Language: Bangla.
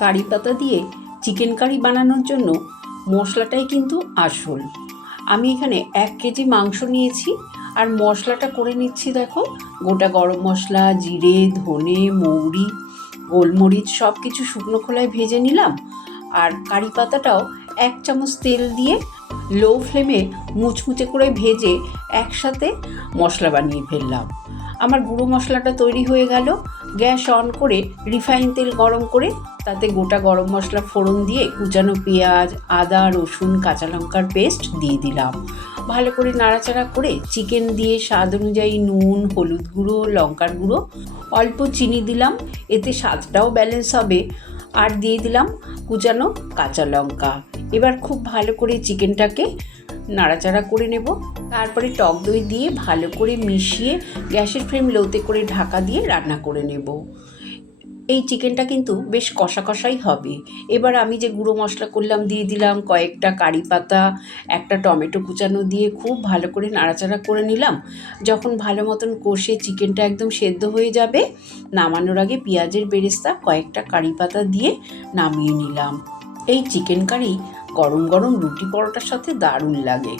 কারি পাতা দিয়ে চিকেন কারি বানানোর জন্য মশলাটাই কিন্তু আসল। আমি এখানে 1 কেজি মাংস নিয়েছি আর মশলাটা করে নিচ্ছি। দেখো, গোটা গরম মশলা, জিরে, ধনে, মৌরি, গোলমরিচ সব কিছু শুকনো খোলায় ভেজে নিলাম। আর কারি পাতাটাও 1 চামচ তেল দিয়ে লো ফ্লেমে মুচমুচে করে ভেজে একসাথে মশলা বানিয়ে ফেললাম। আমার গুঁড়ো মশলাটা তৈরি হয়ে গেল। গ্যাস অন করে রিফাইন তেল গরম করে তাতে গোটা গরম মশলা ফোড়ন দিয়ে কুচানো পেঁয়াজ, আদা, রসুন, কাঁচা লঙ্কার পেস্ট দিয়ে দিলাম। ভালো করে নাড়াচাড়া করে চিকেন দিয়ে স্বাদ অনুযায়ী নুন, হলুদ গুঁড়ো, লঙ্কার গুঁড়ো, অল্প চিনি দিলাম, এতে স্বাদটাও ব্যালেন্স হবে। আর দিয়ে দিলাম কুচানো কাঁচা লঙ্কা। এবার খুব ভালো করে চিকেনটাকে নাড়াচাড়া করে নেব। তারপরে টক দই দিয়ে ভালো করে মিশিয়ে গ্যাসের ফ্লেম লোতে করে ঢাকা দিয়ে রান্না করে নেব। এই চিকেনটা কিন্তু বেশ কষা কষাই হবে। এবার আমি যে গুঁড়ো মশলা করলাম দিয়ে দিলাম, কয়েকটা কারি পাতা, একটা টমেটো কুচানো দিয়ে খুব ভালো করে নাড়াচাড়া করে নিলাম। যখন ভালো মতন কষে চিকেনটা একদম সেদ্ধ হয়ে যাবে, নামানোর আগে পেঁয়াজের বেরেস্তা কয়েকটা কারি পাতা দিয়ে নামিয়ে নিলাম। এই চিকেন কারি গরম গরম রুটি পরোটার সাথে দারুণ লাগে।